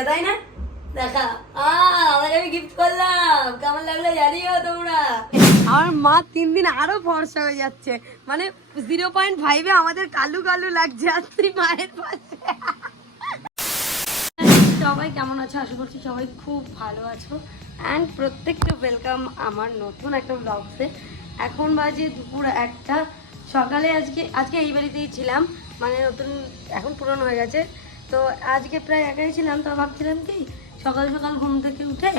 গিফটটা তাই না? দেখা। আমাকে আমি গিফট করলাম। কেমন লাগল জানিও তোমরা। আমার মা তিন দিন আরও ফর্সা হয়ে যাচ্ছে। মানে জিরো পয়েন্ট ফাইভে আমাদের কালু কালু লাগছে আর তুই মায়ের পাশে। সবাই কেমন আছো? আশা করছি সবাই খুব ভালো আছো। অ্যান্ড প্রত্যেককে ওয়েলকাম আমার নতুন একটা ব্লগসে এখন বাজে দুপুর একটা। সকালে আজকে আজকে এই বাড়িতেই ছিলাম। মানে নতুন এখন পুরনো হয়ে গেছে। তো আজকে প্রায় একাই ছিলাম, তো ভাবছিলাম কি সকাল সকাল ঘুম থেকে উঠে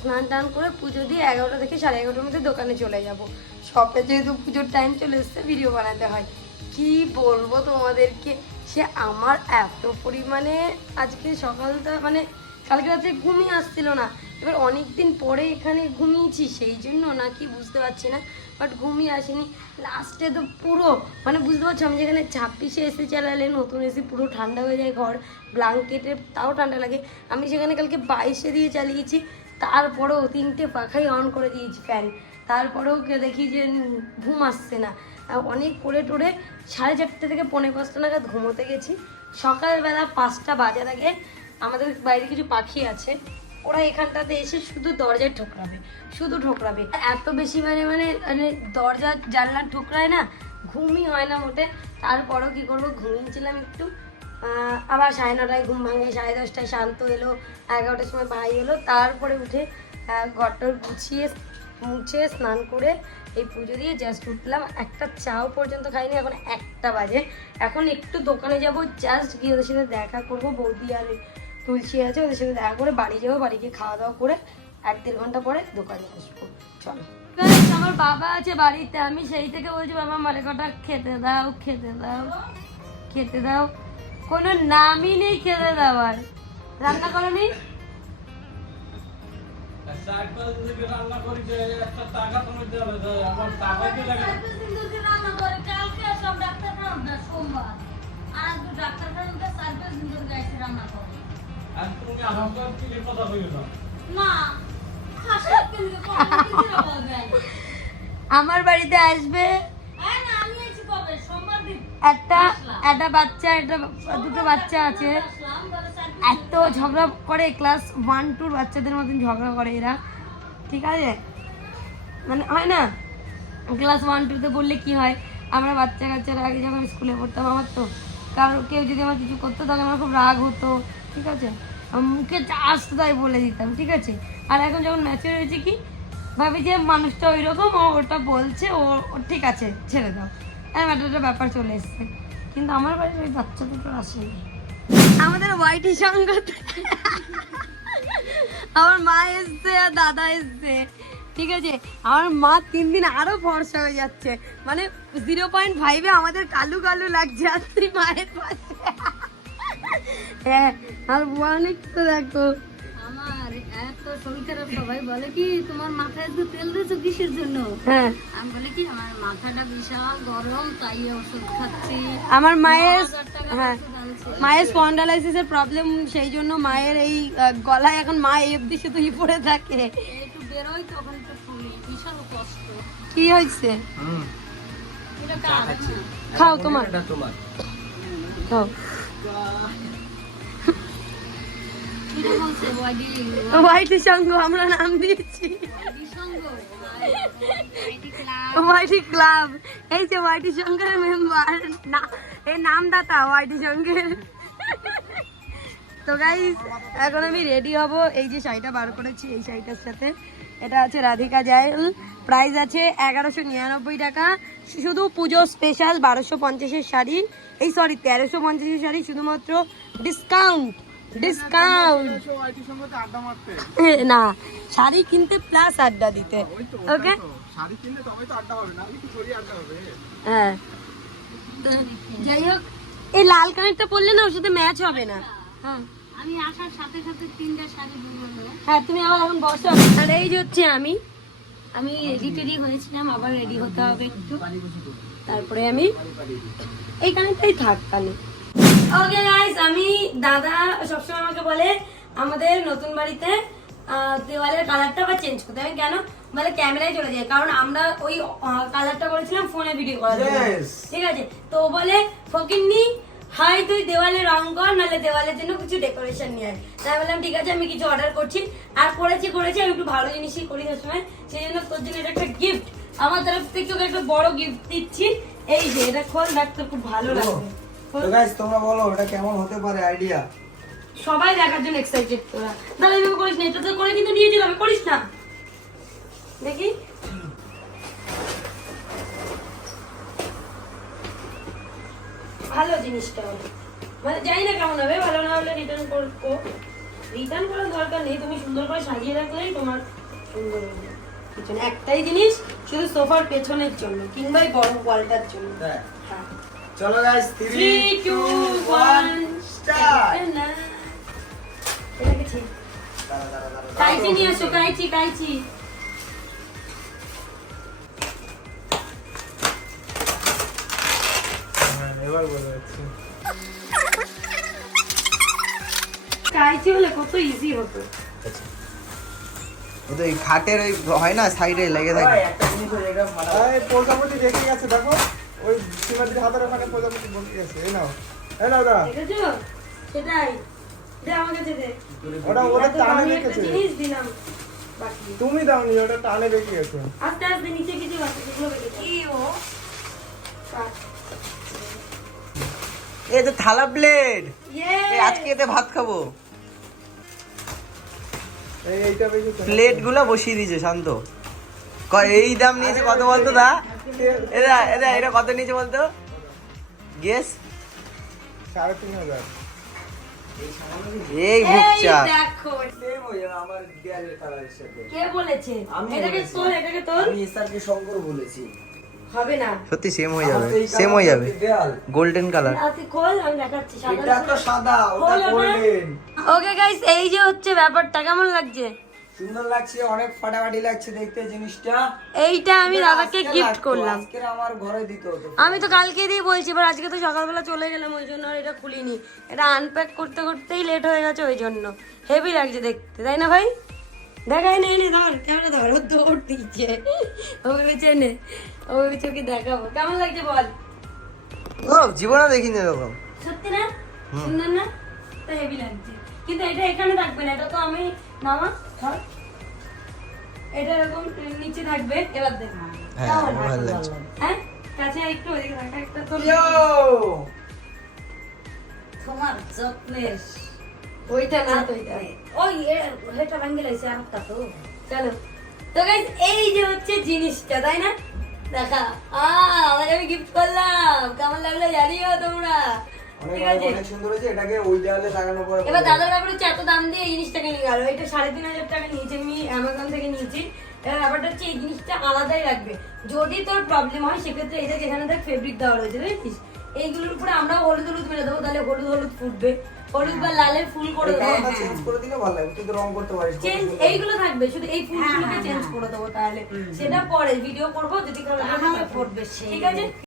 স্নান টান করে পুজো দিয়ে এগারোটা থেকে সাড়ে এগারোটার মধ্যে দোকানে চলে যাব। শপে যেহেতু পুজোর টাইম চলে এসছে ভিডিও বানাতে হয়। কি বলব তোমাদেরকে, সে আমার এত পরিমাণে আজকে সকালটা মানে কালকে রাতে ঘুমিয়ে আসছিল না। এবার অনেক দিন পরে এখানে ঘুমিয়েছি, সেই জন্য নাকি বুঝতে পারছি না। বাট ঘুমিয়ে আসেনি। লাস্টে তো পুরো মানে বুঝতে পারছ, আমি যেখানে ছাব্বিশে এসে চালালে, নতুন এসে পুরো ঠান্ডা হয়ে যায় ঘর, ব্লাঙ্কেটে তাও ঠান্ডা লাগে। আমি সেখানে কালকে বাইশে দিয়ে চালিয়েছি, তারপরেও তিনটে পাখাই অন করে দিয়েছি ফ্যান তারপরেও দেখি যে ঘুম আসছে না। অনেক করে টোরে সাড়ে চারটে থেকে পৌনে পাঁচটা নাগাদ ঘুমোতে গেছি। সকালবেলা পাঁচটা বাজার আগে আমাদের বাইরে কিছু পাখি আছে। ওরা এখানটাতে এসে শুধু দরজায় ঠোকরাবে, শুধু ঠোকরাবে। এত বেশি মানে মানে মানে দরজা জানলা ঠোকরায় না, ঘুমই হয় না মোটে। তারপরেও কি করব, ঘুমিয়েছিলাম একটু। আবার সাড়ে নটায় ঘুম ভাঙে, সাড়ে দশটায় শান্ত এলো, এগারোটার সময় ভাই এলো। তারপরে উঠে ঘরটর গুছিয়ে, মুছে, স্নান করে এই পুজো দিয়ে জাস্ট উঠলাম। একটা চাও পর্যন্ত খাইনি, এখন একটা বাজে। এখন একটু দোকানে যাব জাস্ট গিয়ে ওদের সাথে দেখা করব বৌদি আর তুলসী আছে ওদের সাথে দেখা করে বাড়ি যাব বাড়ি গিয়ে খাওয়া দাওয়া করে এক দেড় ঘণ্টা পরে দোকানে আসব। চলো। আমার বাবা আছে বাড়িতে আমি সেই থেকে বলছি বাবা মালে কটা খেতে দাও খেতে দাও খেতে দাও। কোনো নামই নেই খেতে দেওয়ার। রান্না করনি? রান্না করি যে একটা টাকা তুমি আমার কথা বাড়িতে আসবে একটা একটা বাচ্চা একটা দুটো বাচ্চা আছে। এত ঝগড়া করে ক্লাস ওয়ান টুর বাচ্চাদের মতন ঝগড়া করে এরা। ঠিক আছে? মানে হয় না? ক্লাস ওয়ান টুতে বললে কি হয়? আমরা বাচ্চা কাচ্চারা আগে যখন স্কুলে পড়তাম আমার তো কারও কেউ যদি আমার কিছু করতো তখন আমার খুব রাগ হতো। ঠিক আছে? মুখে যা আসতো তাই বলে দিতাম, ঠিক আছে? আর এখন যখন ম্যাচুর হয়েছে কি ভাবি যে মানুষটা ওই রকম ও ওটা বলছে, ও ঠিক আছে, ছেড়ে দাও। এরকম একটা একটা ব্যাপার চলে এসছে। কিন্তু আমার বাড়ির ওই বাচ্চা দুটো আসেনি। আমাদের ওয়াইটি সঙ্গত আমার মা এসছে আর দাদা এসছে। ঠিক আছে? আমার মা তিন দিন আরও ফর্সা হয়ে যাচ্ছে। মানে জিরো পয়েন্ট ফাইভে আমাদের কালু কালু লাগছে, আর তুই মায়ের পাশে। হ্যাঁ আর অনেক তো দেখো। আমার এত শরীর খারাপ সবাই বলে কি তোমার মাথায় একটু তেল দিয়েছ কিসের জন্য? হ্যাঁ। আমি বলি কি আমার মাথাটা বিশাল গরম তাই ওষুধ খাচ্ছি। আমার মায়ের হ্যাঁ মায়ের স্পন্ডালাইসিসের প্রবলেম সেই জন্য মায়ের এই গলায় এখন মা এই অব্দি শুধু ই পড়ে থাকে। একটু বেরোই তখন একটু শুনি বিশাল কষ্ট। কি হয়েছে? খাও তোমার। খাও। হোয়াইটি সঙ্গ আমরা নাম দিয়েছি। ওয়াইডি ক্লাব এই যে হোয়াইটি সঙ্গের মেম্বার না, এই নামদাতা হোয়াইটি সঙ্গের তো গাইস এখন আমি রেডি হব। এই যে শাড়িটা বার করেছি, এই শাড়িটার সাথে। এটা আছে রাধিকা জায়েল। প্রাইস আছে এগারোশো নিরানব্বই টাকা। শুধু পুজো স্পেশাল বারোশো পঞ্চাশের শাড়ি। এই সরি তেরোশো পঞ্চাশের শাড়ি শুধুমাত্র ডিসকাউন্ট ডিসকাউন্ট না শাড়ি কিনতে প্লাস আড্ডা দিতে ওকে হ্যাঁ। তো যাই হোক এই লাল কানেরটা পরলে না ওর সাথে ম্যাচ হবে না। হ্যাঁ। আমি আসার সাথে সাথে তিনটা শাড়ি হ্যাঁ তুমি আবার এখন বসো। আর এই হচ্ছে আমি আমি রেডি টেডি হয়েছিলাম আবার রেডি হতে হবে একটু। তারপরে আমি এই কানেরটাই থাক তাহলে। ওকে গাইস আমি দাদা সবসময় আমাকে বলে আমাদের নতুন বাড়িতে দেওয়ালের কালারটা আবার চেঞ্জ করতে আমি কেন? বলে ক্যামেরায় চলে যায়। কারণ আমরা ওই কালারটা করেছিলাম ফোনে ভিডিও করার ঠিক আছে? তো বলে ফকিন্নি হাই তুই দেওয়ালে রং কর নাহলে দেওয়ালের জন্য কিছু ডেকোরেশন নিয়ে আয়। তাই বললাম ঠিক আছে আমি কিছু অর্ডার করছি। আর করেছি করেছি আমি একটু ভালো জিনিসই করি সবসময়। সেই জন্য তোর জন্য এটা একটা গিফট আমার তরফ থেকে তোকে একটা বড় গিফট দিচ্ছি। এই যে এটা খোল দেখ তোর খুব ভালো লাগবে। তো গাইস তোমরা বলো এটা কেমন হতে পারে আইডিয়া সবাই দেখার জন্য এক্সাইটেড তোরা। দাদা এইভাবে করিস না এটা তো করে কিন্তু নিয়ে করিস না। দেখি। ভালো জিনিসটা। মানে জানি না কেমন হবে ভালো না হলে রিটার্ন করব। রিটার্ন করার দরকার নেই তুমি সুন্দর করে সাজিয়ে রাখলেই তোমার সুন্দর হবে। পিছনে একটাই জিনিস শুধু সোফার পেছনের জন্য কিংবা বড় ওয়ালটার জন্য। হ্যাঁ। চলো guys three two one start কাইচি নিয়ে আসো কাইচি কাইচি এবার বলে যাচ্ছি কাইচি হলে কত ইজি হতো ও তো এই খাটের ওই হয় না সাইডে লেগে থাকে। একটা জিনিস দেখো। ওই সীমাদির হাতের ওখানে প্রজাপতি বসে গেছে এই নাও এই নাও দা দেখেছ? সেটাই দে আমার কাছে দে। ওটা ওটা টানে রেখেছে জিনিস দিলাম। তুমি দাওনি ওটা টানে রেখে গেছে। আস্তে আস্তে নিচে কিছু আছে সেগুলো কি ও? এই তো থালা প্লেট। আজকে এতে ভাত খাব। এই প্লেটগুলো বসিয়ে দিয়েছে শান্ত। এই দাম নিয়েছে কত বলতো দা? এরা এরা এটা কত নিয়েছে বলতো? গেস সাড়ে তিন হাজার। এই বুক এই চাপ দেখো। সেম হয়ে যাবে আমার দেয়ালের কালারের সাথে। কে বলেছে? এটাকে বলেছি। এটাকে তোল। আমি এসআরকে শঙ্কর বলেছি। হবে না। সত্যি সেম হয়ে যাবে। তো এই সেম হয়ে যাবে। গোল্ডেন কালার আজকে খোল? আমি দেখাচ্ছি এটা তো সাদা ওটা হলো না? গোল্ডেন ওকে গাইস এই যে হচ্ছে ব্যাপারটা কেমন লাগছে? সুন্দর লাগছে অনেক ফাটাফাটি লাগছে দেখতে জিনিসটা। এইটা আমি দাদাকে গিফট করলাম। আজকে আমার ঘরে দিত হতো। আমি তো কালকে দিয়ে বলছি এবার আজকে তো সকালবেলা চলে গেলাম ওই জন্য আর এটা খুলিনি। এটা আনপ্যাক করতে করতেই লেট হয়ে গেছে ওই জন্য। হেভি লাগছে দেখতে তাই না ভাই? দেখাই নেই নে ধর ক্যামেরা ধর ও দৌড় দিচ্ছে। ও ভেবেছে নে ও ভেবেছে ওকে দেখাবো। কেমন লাগছে বল? ও জীবনে দেখিনি এরকম। সত্যি না? সুন্দর না? তো হেভি লাগছে। কিন্তু এটা এখানে থাকবে না এটা তো আমি নামা এটা এরকম নিচে থাকবে এবার দেখ হ্যাঁ ভালো লাগছে। হ্যাঁ? কাছে একটু ওইদিকে রাখা একটা তো তোমার যত্নের ওইটা না তো ওইটা। ওই এটা ভাঙ্গি লাগছে আর একটা তো। চলো। তো গাইস এই যে হচ্ছে জিনিসটা তাই না? দেখা। আ আমি গিফট করলাম। কেমন লাগল জানিও তোমরা। অনেক অনেক সুন্দর হয়েছে এটাকে ওই দেয়ালে লাগানো পরে এবার দাদার ব্যাপারে হচ্ছে এত দাম দিয়ে এই জিনিসটাকে নিয়ে গেল। এটা সাড়ে তিন হাজার টাকা নিয়েছে আমি অ্যামাজন থেকে নিয়েছি। এবার ব্যাপারটা হচ্ছে এই জিনিসটা আলাদাই রাখবে যদি তোর প্রবলেম হয় সেক্ষেত্রে এই দেখ দেখ ফেব্রিক দেওয়া রয়েছে দেখছিস এইগুলোর উপরে আমরা হলুদ হলুদ মেরে দেবো তাহলে হলুদ হলুদ ফুটবে। হলুদ বা লালের ফুল করে দেবো। চেঞ্জ করে দিলে ভালো লাগবে তুই তো রং করতে পারিস চেঞ্জ এইগুলো থাকবে শুধু এই ফুলগুলোকে চেঞ্জ করে দেবো তাহলে। সেটা পরে ভিডিও করব যদি ঠিক আছে?